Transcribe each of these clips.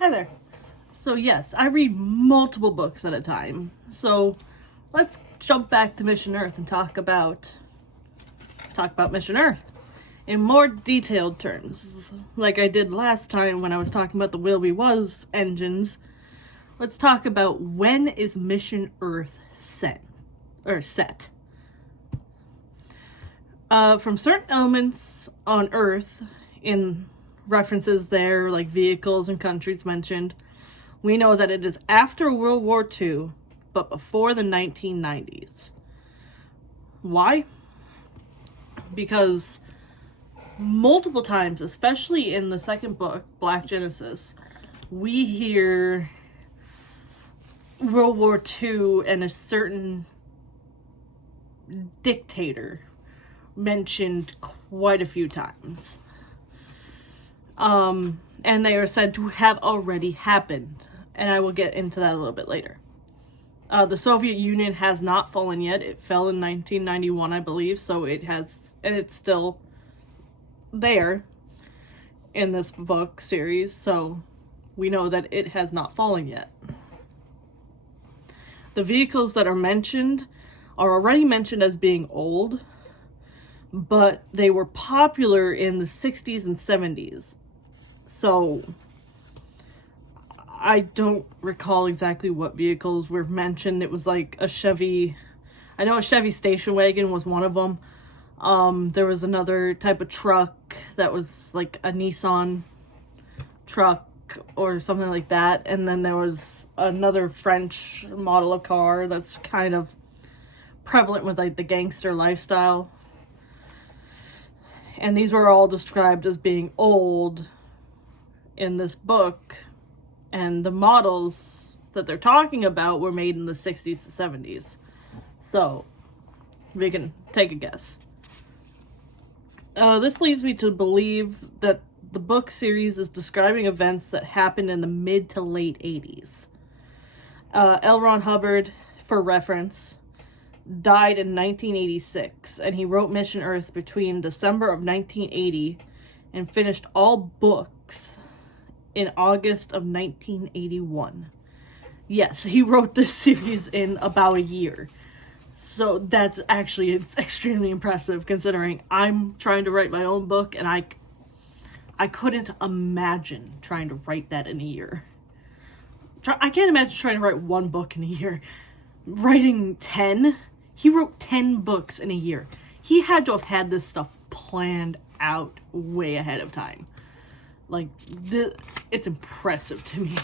Hi there. So yes, I read multiple books at a time. So let's jump back to Mission Earth and talk about Mission Earth in more detailed terms. Like I did last time when I was talking about the Will We Was engines. Let's talk about when is Mission Earth set. From certain elements on Earth in references there, like vehicles and countries mentioned, we know that it is after World War II, but before the 1990s. Why? Because multiple times, especially in the second book, Black Genesis, we hear World War II and a certain dictator mentioned quite a few times. And they are said to have already happened. And I will get into that a little bit later. The Soviet Union has not fallen yet. It fell in 1991, I believe. So it has, and it's still there in this book series. So we know that it has not fallen yet. The vehicles that are mentioned are already mentioned as being old, but they were popular in the 60s and 70s. So I don't recall exactly what vehicles were mentioned. It was like a Chevy. I know a Chevy station wagon was one of them. There was another type of truck that was like a Nissan truck or something like that. And then there was another French model of car that's kind of prevalent with like the gangster lifestyle. And these were all described as being old in this book, and the models that they're talking about were made in the 60s to 70s. So we can take a guess. This leads me to believe that the book series is describing events that happened in the mid to late 80s. L. Ron Hubbard, for reference, died in 1986, and he wrote Mission Earth between December of 1980 and finished all books in August of 1981. Yes, he wrote this series in about a year. So that's actually, it's extremely impressive considering I'm trying to write my own book and I couldn't imagine trying to write that in a year. I can't imagine trying to write one book in a year. Writing 10? He wrote 10 books in a year. He had to have had this stuff planned out way ahead of time. Like, it's impressive to me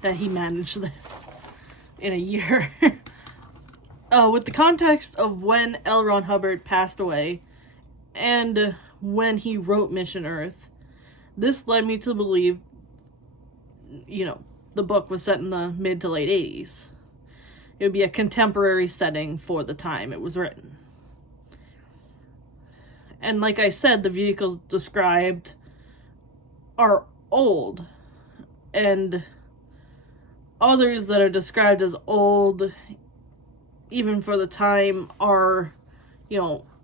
that he managed this in a year. With the context of when L. Ron Hubbard passed away and when he wrote Mission Earth, this led me to believe, the book was set in the mid to late 80s. It would be a contemporary setting for the time it was written. And like I said, the vehicles described are old, and others that are described as old even for the time are,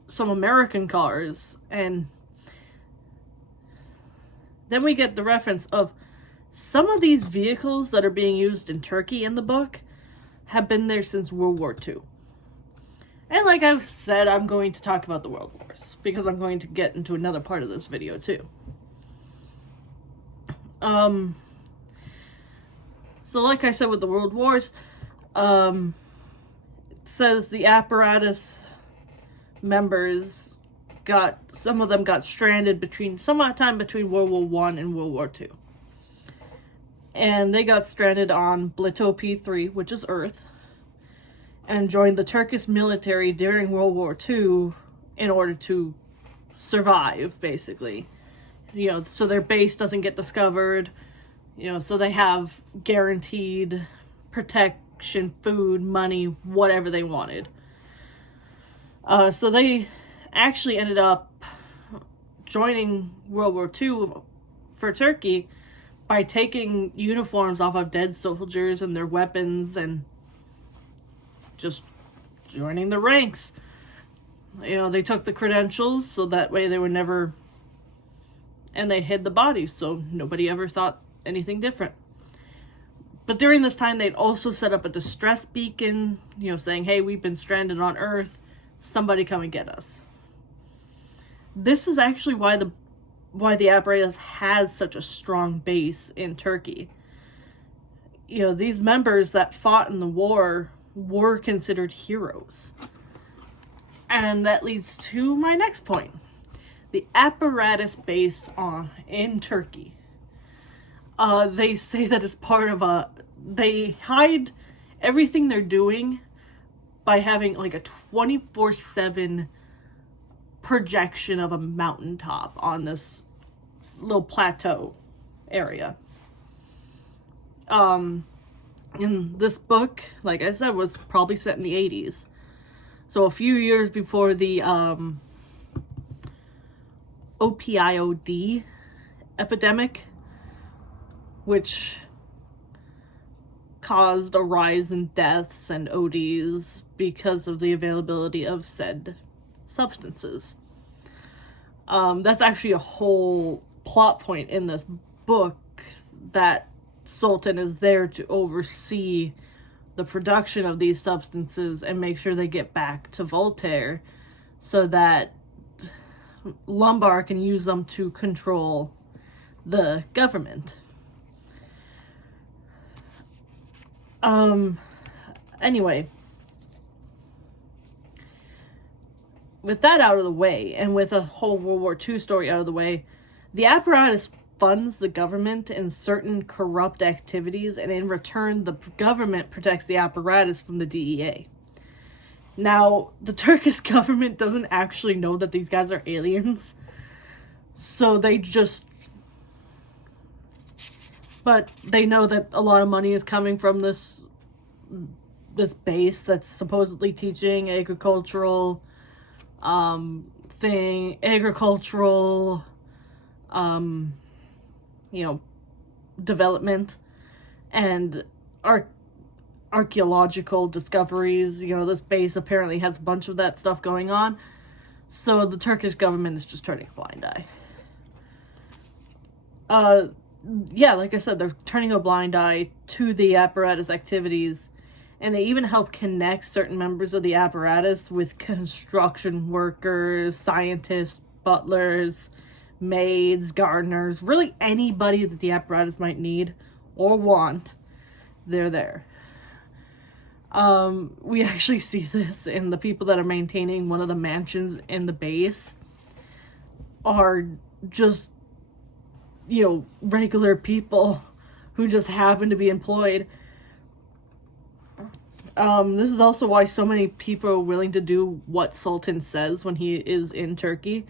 some American cars. And then we get the reference of some of these vehicles that are being used in Turkey in the book have been there since World War II. And like I've said, I'm going to talk about the World Wars because I'm going to get into another part of this video too. So like I said with the World Wars, it says the apparatus members some of them got stranded sometime between World War I and World War II. And they got stranded on pt2, which is Earth, and joined the Turkish military during World War II in order to survive, basically. So their base doesn't get discovered, so they have guaranteed protection, food, money, whatever they wanted. So they actually ended up joining World War II for Turkey by taking uniforms off of dead soldiers and their weapons and just joining the ranks. They took the credentials so that way they would never, and they hid the bodies so nobody ever thought anything different. But during this time, they'd also set up a distress beacon, saying, hey, we've been stranded on Earth. Somebody come and get us. This is actually why the apparatus has such a strong base in Turkey. These members that fought in the war were considered heroes. And that leads to my next point. The apparatus base in Turkey. They say that it's part of they hide everything they're doing by having like a 24/7 projection of a mountaintop on this little plateau area. In this book, like I said, was probably set in the 80s. So a few years before the OPIOD epidemic, which caused a rise in deaths and ODs because of the availability of said substances. That's actually a whole plot point in this book, that Sultan is there to oversee the production of these substances and make sure they get back to Voltaire so that Lombard can use them to control the government. Anyway, with that out of the way, and with a whole World War II story out of the way, the apparatus funds the government in certain corrupt activities, and in return, the government protects the apparatus from the DEA. Now, the Turkish government doesn't actually know that these guys are aliens, so but they know that a lot of money is coming from this base that's supposedly teaching agricultural development and archaeological discoveries. This base apparently has a bunch of that stuff going on. So the Turkish government is just turning a blind eye. Like I said, they're turning a blind eye to the apparatus activities, and they even help connect certain members of the apparatus with construction workers, scientists, butlers, maids, gardeners, really anybody that the apparatus might need or want. They're there. We actually see this in the people that are maintaining one of the mansions in the base are just, regular people who just happen to be employed. This is also why so many people are willing to do what Sultan says when he is in Turkey.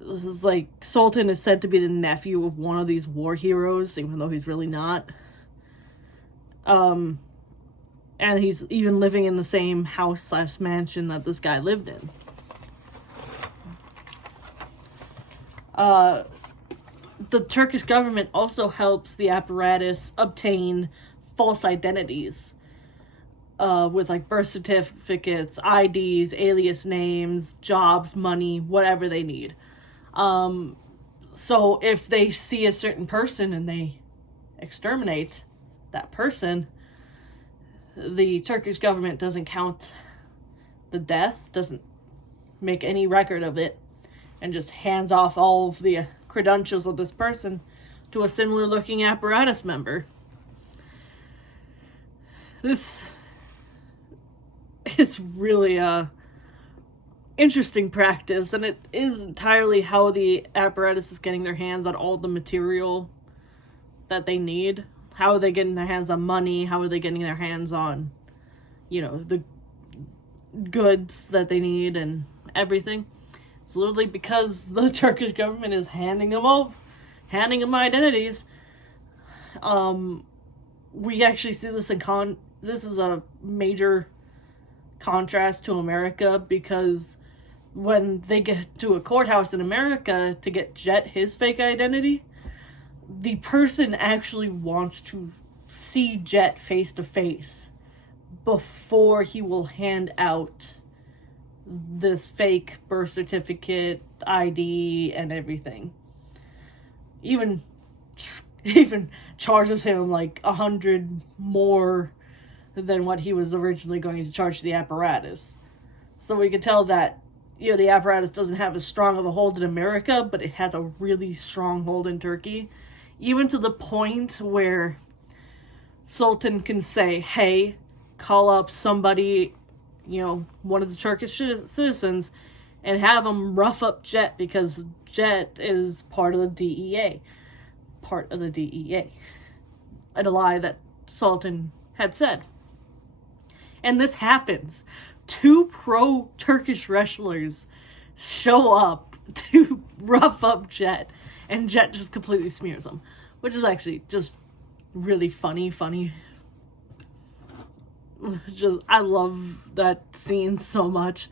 This is like, Sultan is said to be the nephew of one of these war heroes, even though he's really not. And he's even living in the same house/mansion that this guy lived in. The Turkish government also helps the apparatus obtain false identities, with like birth certificates, IDs, alias names, jobs, money, whatever they need. So if they see a certain person and they exterminate that person, the Turkish government doesn't count the death, doesn't make any record of it, and just hands off all of the credentials of this person to a similar looking apparatus member. This is really a interesting practice, and it is entirely how the apparatus is getting their hands on all the material that they need. How are they getting their hands on money? How are they getting their hands on, the goods that they need and everything? It's literally because the Turkish government is handing them identities. We actually see this this is a major contrast to America, because when they get to a courthouse in America to get Jet his fake identity, the person actually wants to see Jet face to face before he will hand out this fake birth certificate, ID, and everything. Even even charges him like 100 more than what he was originally going to charge the apparatus. So we can tell that, you know, the apparatus doesn't have as strong of a hold in America, but it has a really strong hold in Turkey. Even to the point where Sultan can say, hey, call up somebody, you know, one of the Turkish citizens, and have them rough up Jet, because Jet is part of the DEA. Part of the DEA. And a lie that Sultan had said. And this happens. 2 pro-Turkish wrestlers show up to rough up Jet, and Jet just completely smears them, which is actually just really funny. Just, I love that scene so much,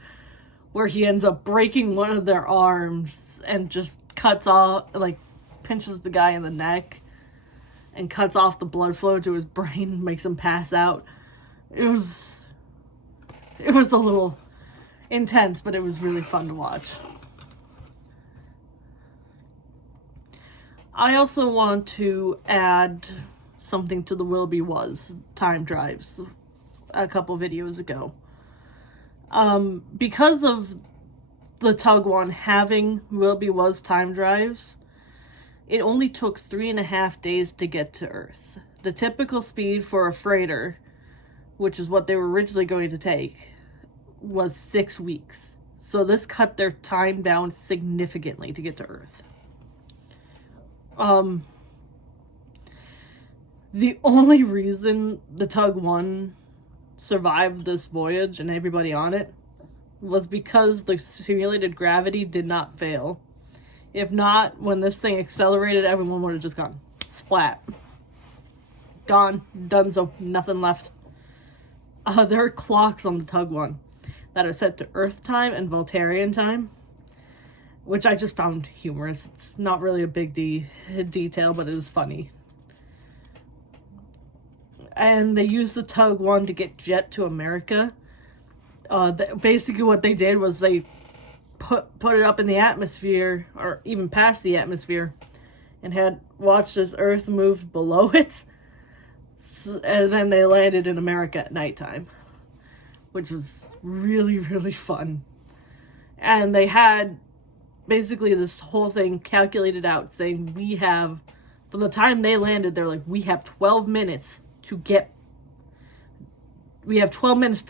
where he ends up breaking one of their arms and just cuts off, like, pinches the guy in the neck and cuts off the blood flow to his brain, makes him pass out. It was a little intense, but it was really fun to watch. I also want to add something to the Will Be Was time drives a couple videos ago. Because of the Tug One having Will Be Was time drives, it only took 3.5 days to get to Earth. The typical speed for a freighter, which is what they were originally going to take, was 6 weeks. So this cut their time down significantly to get to Earth. The only reason the Tug One survived this voyage and everybody on it was because the simulated gravity did not fail. If not, when this thing accelerated, everyone would have just gone splat. Gone. Donezo. Nothing left. There are clocks on the Tug One that are set to Earth time and Voltarian time, which I just found humorous. It's not really a big detail, but it is funny. And they used the Tug One to get Jet to America. Basically what they did was they put it up in the atmosphere, or even past the atmosphere, and had watched as Earth moved below it. And then they landed in America at nighttime, which was really, really fun. And they had basically this whole thing calculated out, saying we have, from the time they landed, they're like, we have 12 minutes to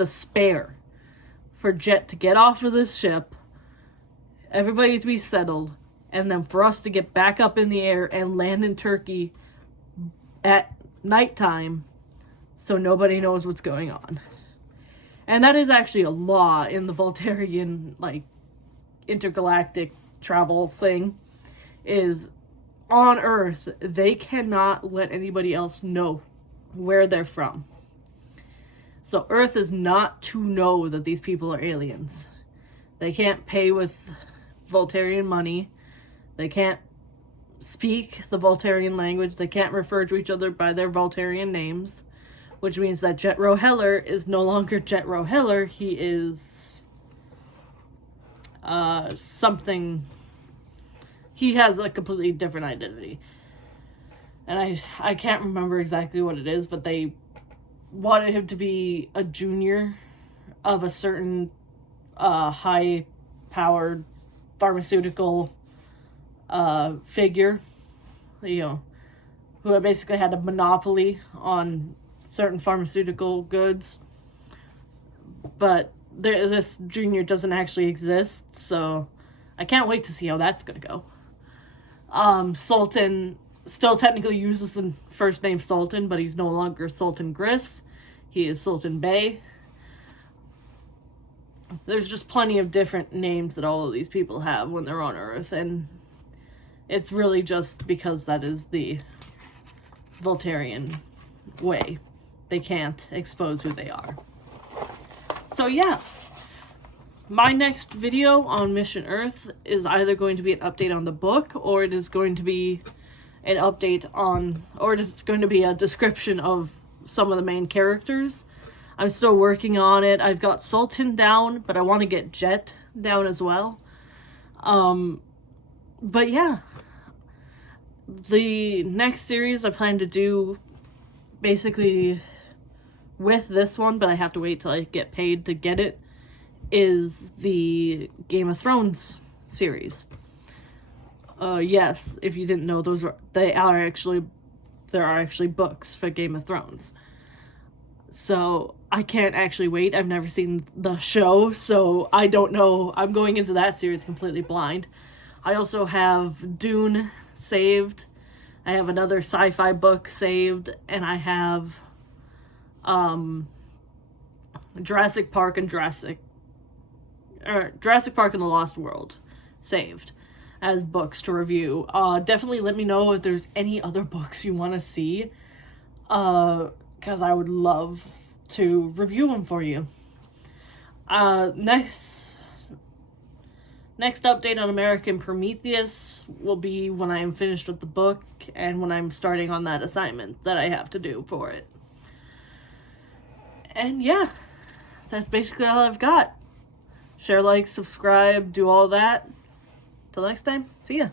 spare for Jet to get off of this ship, everybody to be settled, and then for us to get back up in the air and land in Turkey at nighttime so nobody knows what's going on. And that is actually a law in the Voltarian, like, intergalactic travel thing, is on Earth, they cannot let anybody else know where they're from. So Earth is not to know that these people are aliens. They can't pay with Voltarian money. They can't speak the Voltarian language. They can't refer to each other by their Voltarian names, which means that Jetro Heller is no longer Jetro Heller. He is something. He has a completely different identity. And I can't remember exactly what it is, but they wanted him to be a junior of a certain high-powered pharmaceutical figure, you know, who basically had a monopoly on certain pharmaceutical goods. But this junior doesn't actually exist, so I can't wait to see how that's gonna go. Sultan still technically uses the first name Sultan, but he's no longer Sultan Gris. He is Sultan Bey. There's just plenty of different names that all of these people have when they're on Earth, and it's really just because that is the Voltarian way. They can't expose who they are. So yeah, my next video on Mission Earth is either going to be an update on the book, or it is going to be an update on, or it is going to be a description of some of the main characters. I'm still working on it. I've got Sultan down, but I want to get Jet down as well. But yeah, The next series I plan to do basically with this one, but I have to wait till I get paid to get it, is the Game of Thrones series. Yes, if you didn't know, there are actually books for Game of Thrones. So I can't actually wait. I've never seen the show, so I don't know. I'm going into that series completely blind. I also have Dune saved. I have another sci-fi book saved, and I have Jurassic Park and Jurassic Park and the Lost World saved as books to review. Definitely let me know if there's any other books you want to see, because I would love to review them for you. Next update on American Prometheus will be when I am finished with the book and when I'm starting on that assignment that I have to do for it. And yeah, that's basically all I've got. Share, like, subscribe, do all that. Till next time, see ya.